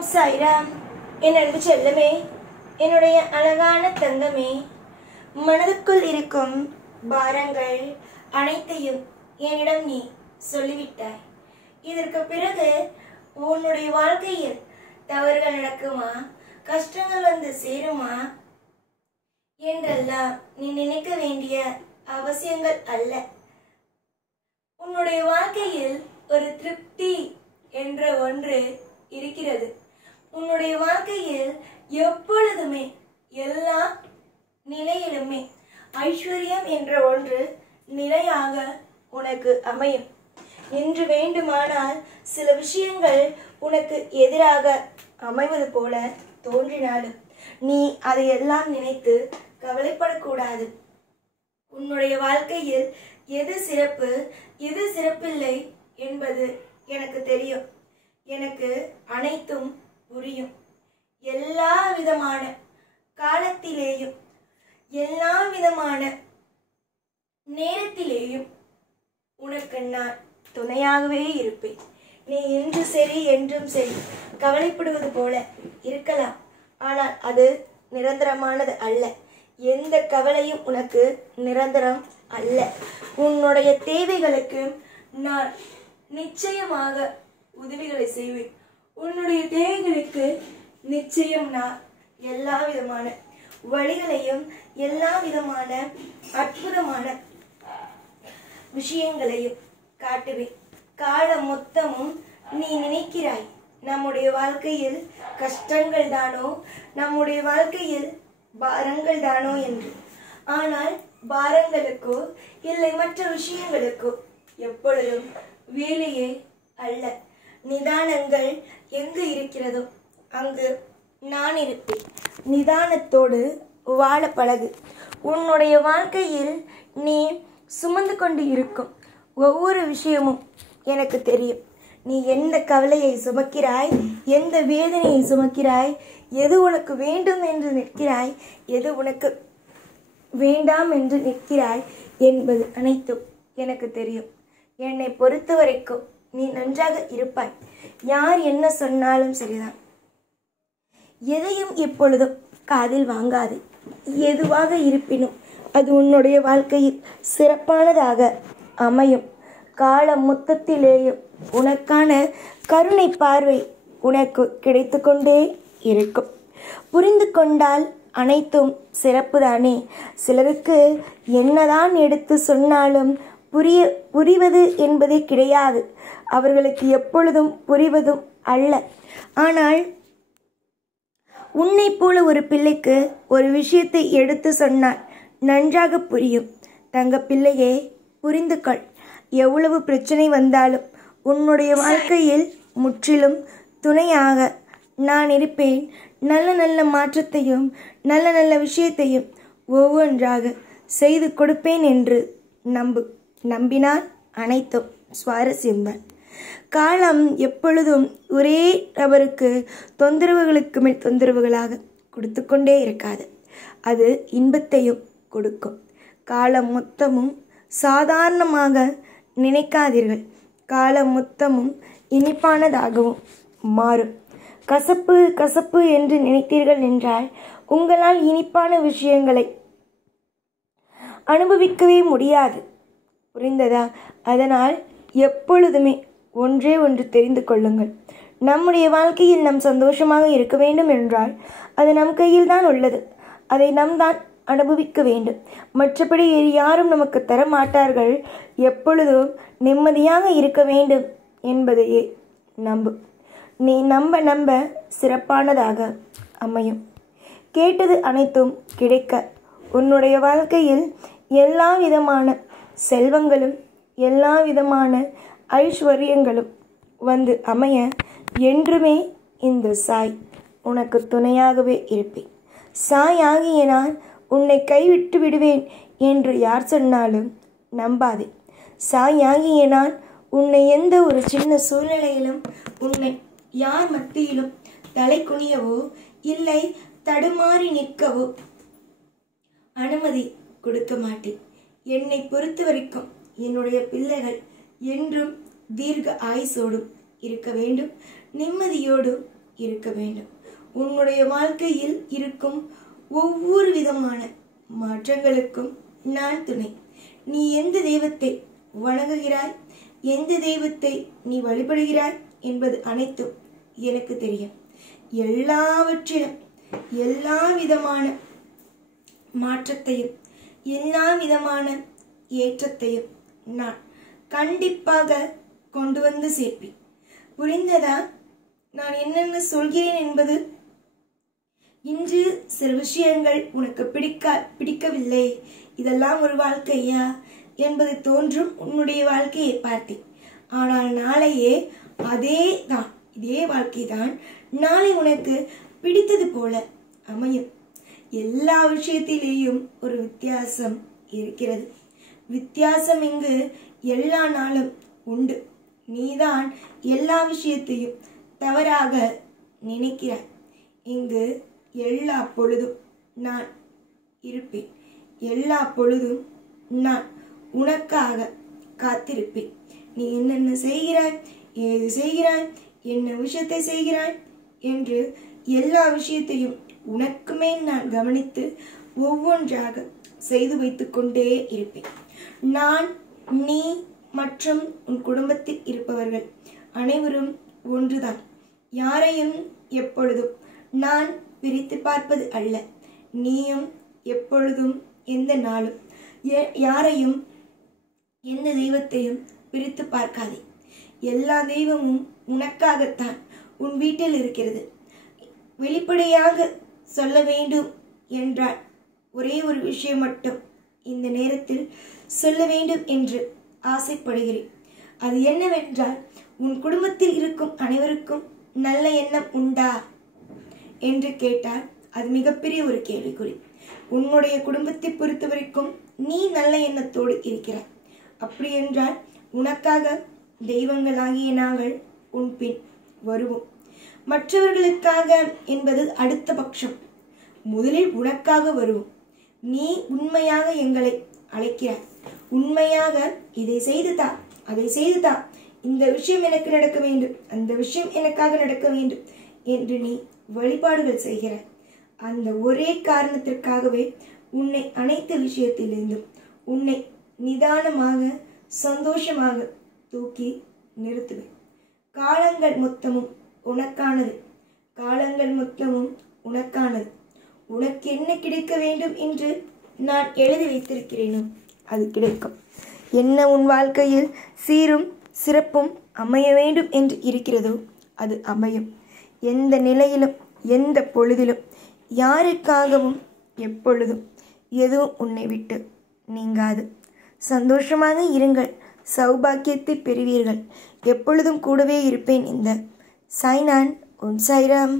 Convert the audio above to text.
ஓம் சாய்ராம். என் அன்பு செல்லமே, என்னுடைய அழகான தங்கமே, மனதுக்குள் இருக்கும் பாரங்கள் அனைத்தையும் என்னிடம் நீ சொல்லிவிட்டாய். இதற்கு பிறகு உன்னுடைய வாழ்க்கையில் தவறுகள் நடக்குமா, கஷ்டங்கள் வந்து சேருமா என்றெல்லாம் நீ நினைக்க வேண்டிய அவசியங்கள் அல்ல. உன்னுடைய வாழ்க்கையில் ஒரு திருப்தி என்ற ஒன்று இருக்கிறது. உன்னுடைய வாழ்க்கையில் எப்பொழுதுமே எல்லா நிலையிலுமே ஐஸ்வர்யம் என்ற ஒன்று நிலையாக உனக்கு அமையும். என்று வேண்டுமானால் சில விஷயங்கள் உனக்கு எதிராக அமைவது போல தோன்றினாலும் நீ அதையெல்லாம் நினைத்து கவலைப்படக்கூடாது. உன்னுடைய வாழ்க்கையில் எது சிறப்பு எது சிறப்பில்லை என்பது எனக்கு தெரியும். எனக்கு அனைத்தும் புரியும். எல்லா விதமான காலத்திலேயும் எல்லா விதமான நேரத்திலேயும் உனக்கு நான் துணையாகவே இருப்பேன். நீ என்று சரி என்றும் சரி கவலைப்படுவது போல இருக்கலாம், ஆனால் அது நிரந்தரமானது அல்ல. எந்த கவலையும் உனக்கு நிரந்தரம் அல்ல. உன்னுடைய தேவைகளுக்கு நான் நிச்சயமாக உதவிகளை செய்வேன். உன்னுடைய தேவைகளுக்கு நிச்சயம் நான் எல்லா விதமான வழிகளையும் எல்லா விதமான அற்புதமான விஷயங்களையும் காட்டுவேன். காலம் மொத்தமும் நீ நினைக்கிறாய் நம்முடைய வாழ்க்கையில் கஷ்டங்கள் தானோ, நம்முடைய வாழ்க்கையில் பாரங்கள் தானோ என்று. ஆனால் பாரங்களுக்கோ இல்லை மற்ற விஷயங்களுக்கோ எப்பொழுதும் வேலையே அல்ல. நிதானங்கள் எங்கு இருக்கிறதோ அங்கு நான் இருப்பேன். நிதானத்தோடு வாழ பழகு. உன்னுடைய வாழ்க்கையில் நீ சுமந்து கொண்டு இருக்கும் ஒவ்வொரு விஷயமும் எனக்கு தெரியும். நீ எந்த கவலையை சுமக்கிறாய், எந்த வேதனையை சுமக்கிறாய், எது உனக்கு வேண்டும் என்று நிற்கிறாய், எது உனக்கு வேண்டாம் என்று நிற்கிறாய் என்பது அனைத்தும் எனக்கு தெரியும். என்னை பொறுத்த வரைக்கும் நீ நன்றாக இருப்பாய். யார் என்ன சொன்னாலும் சரிதான். எதையும் எப்பொழுதும் காதில் வாங்காது. எதுவாக இருப்பினும் அது உன்னுடைய வாழ்க்கையில் சிறப்பானதாக அமையும். காலம் மொத்தத்திலேயும் உனக்கான கருணை பார்வை உனக்கு கிடைத்து கொண்டே இருக்கும். புரிந்து கொண்டால் அனைத்தும் சிறப்புதானே. சிலருக்கு என்னதான் எடுத்து சொன்னாலும் புரிவது என்பதே கிடையாது. அவர்களுக்கு எப்பொழுதும் புரிவதும் அல்ல. ஆனால் உன்னை போல ஒரு பிள்ளைக்கு ஒரு விஷயத்தை எடுத்து சொன்னால் நன்றாக புரியும். தங்க பிள்ளையே, புரிந்து கொள். எவ்வளவு பிரச்சனை வந்தாலும் உன்னுடைய வாழ்க்கையில் முற்றிலும் துணையாக நான் இருப்பேன். நல்ல நல்ல மாற்றத்தையும் நல்ல நல்ல விஷயத்தையும் ஒவ்வொன்றாக செய்து கொடுப்பேன் என்று நம்பு. நம்பினால் அனைத்தும் சுவாரஸ்யம்தான். காலம் எப்பொழுதும் ஒரே நபருக்கு தொந்தரவுகளுக்கு மேல் தொந்தரவுகளாக கொடுத்து கொண்டே இருக்காது. அது இன்பத்தையும் கொடுக்கும். காலம் மொத்தமும் சாதாரணமாக நினைக்காதீர்கள். காலம் மொத்தமும் இனிப்பானதாகவும் மாறும். கசப்பு கசப்பு என்று நினைத்தீர்கள் என்றால் உங்களால் இனிப்பான விஷயங்களை அனுபவிக்கவே முடியாது. புரிந்ததா? அதனால் எப்பொழுதுமே ஒன்றே ஒன்று தெரிந்து கொள்ளுங்கள். நம்முடைய வாழ்க்கையில் நம் சந்தோஷமாக இருக்க வேண்டும் என்றால் அது நம் கையில் தான் உள்ளது. அதை நாம் தான் அனுபவிக்க வேண்டும். மற்றபடி யாரும் நமக்கு தர மாட்டார்கள். எப்பொழுதும் நிம்மதியாக இருக்க வேண்டும் என்பதையே நம்பு. நீ நம்ப நம்ப சிறப்பானதாக அமையும். கேட்டது அனைத்தும் கிடைக்க உன்னுடைய வாழ்க்கையில் எல்லா விதமான செல்வங்களும் எல்லா விதமான ஐஸ்வர்யங்களும் வந்து அமைய என்றுமே இந்த சாய் உனக்கு துணையாகவே இருப்பேன். சாய் ஆகிய நான் உன்னை கைவிட்டு விடுவேன் என்று யார் சொன்னாலும் நம்பாதே. சாய் ஆகிய நான் உன்னை எந்த ஒரு சின்ன சூழ்நிலையிலும் உன்னை யார் மத்தியிலும் தலை குனியவோ இல்லை தடுமாறி நிற்கவோ அனுமதி கொடுக்க மாட்டேன். என்னை பொறுத்த வரைக்கும் என்னுடைய பிள்ளைகள் என்றும் தீர்க்க ஆயுசோடும் இருக்க வேண்டும், நிம்மதியோடும் இருக்க வேண்டும். உன்னுடைய வாழ்க்கையில் இருக்கும் ஒவ்வொரு விதமான மாற்றங்களுக்கும் நான் துணை. நீ எந்த தெய்வத்தை வணங்குகிறாய், எந்த தெய்வத்தை நீ வழிபடுகிறாய் என்பது அனைத்தும் எனக்கு தெரியும். எல்லாவற்றிலும் எல்லா விதமான மாற்றத்தையும் எல்லா விதமான ஏற்றத்தையும் நான் கண்டிப்பாக கொண்டு வந்து சேர்ப்பேன். புரிந்ததா நான் என்னென்ன சொல்கிறேன் என்பது? இன்று சில விஷயங்கள் உனக்கு பிடிக்கவில்லை, இதெல்லாம் ஒரு வாழ்க்கையா என்பது தோன்றும் உன்னுடைய வாழ்க்கையை பார்த்தேன். ஆனால் நாளையே இதே வாழ்க்கை தான் நாளை உனக்கு பிடித்தது போல அமையும். எல்லா விஷயத்திலேயும் ஒரு வித்தியாசம் இருக்கிறது. வித்தியாசம் இங்கு எல்லா நாளும் உண்டு. நீதான் எல்லா விஷயத்தையும் தவறாக நினைக்கிறாய். இங்கு எல்லா பொழுதும் நான் இருப்பேன். எல்லா பொழுதும் நான் உனக்காக காத்திருப்பேன். நீ என்னென்ன செய்கிறாய், ஏது செய்கிறாய், என்ன விஷயத்தை செய்கிறாய் என்று எல்லா விஷயத்தையும் உனக்கு மேல் நான் கவனித்து ஒவ்வொன்றாக செய்து வைத்துக் கொண்டே இருப்பேன். நான், நீ மற்றும் உன் குடும்பத்தில் இருப்பவர்கள் அனைவரும் ஒன்றுதான். யாரையும் எப்பொழுதும் நான் பிரித்து பார்ப்பது அல்ல. நீயும் எப்பொழுதும் எந்த நாளும் யாரையும் எந்த தெய்வத்தையும் பிரித்து பார்க்காதே. எல்லா தெய்வமும் உனக்காகத்தான் உன் வீட்டில் இருக்கிறது. வெளிப்படையாக சொல்ல வேண்டும் என்றால் ஒரே ஒரு விஷயம் மட்டும் இந்த நேரத்தில் சொல்ல வேண்டும் என்று ஆசைப்படுகிறேன். அது என்னவென்றால், உன் குடும்பத்தில் இருக்கும் அனைவருக்கும் நல்ல எண்ணம் உண்டா என்று கேட்டால் அது மிகப்பெரிய ஒரு கேள்விக்குறி. உன்னுடைய குடும்பத்தை பொறுத்த வரைக்கும் நீ நல்ல எண்ணத்தோடு இருக்கிறாய். அப்படி என்றால் உனக்காக தெய்வங்களாகிய நாங்கள் உன் பின் வருவோம். மற்றவர்களுக்காக என்பது அடுத்த பட்சம். முதலில் உனக்காக வருவோம். நீ உண்மையாக எங்களை அழைக்கிறாய். உண்மையாக இதை செய்துதா, அதை செய்துதா, இந்த விஷயம் எனக்கு நடக்க வேண்டும், அந்த விஷயம் எனக்காக நடக்க வேண்டும் என்று நீ வழிபாடுகள் செய்கிறாய். அந்த ஒரே காரணத்திற்காகவே உன்னை அனைத்து விஷயத்திலிருந்தும் உன்னை நிதானமாக சந்தோஷமாக தூக்கி நிறுத்துவேன். காலங்கள் மொத்தமும் உனக்கானது. காலங்கள் மொத்தமும் உனக்கானது. உனக்கு என்ன கிடைக்க வேண்டும் என்று நான் எழுதி வைத்திருக்கிறேனோ அது கிடைக்கும். என்ன உன் வாழ்க்கையில் சீரும் சிறப்பும் அமைய வேண்டும் என்று இருக்கிறதோ அது அமையும். எந்த நிலையிலும் எந்த பொழுதிலும் யாருக்காகவும் எப்பொழுதும் எதுவும் உன்னை விட்டு நீங்காது. சந்தோஷமாக இருங்கள். சௌபாக்கியத்தை பெறுவீர்கள். எப்பொழுதும் கூடவே இருப்பேன். இந்த சாய்நான் உன் சாய்ராம்.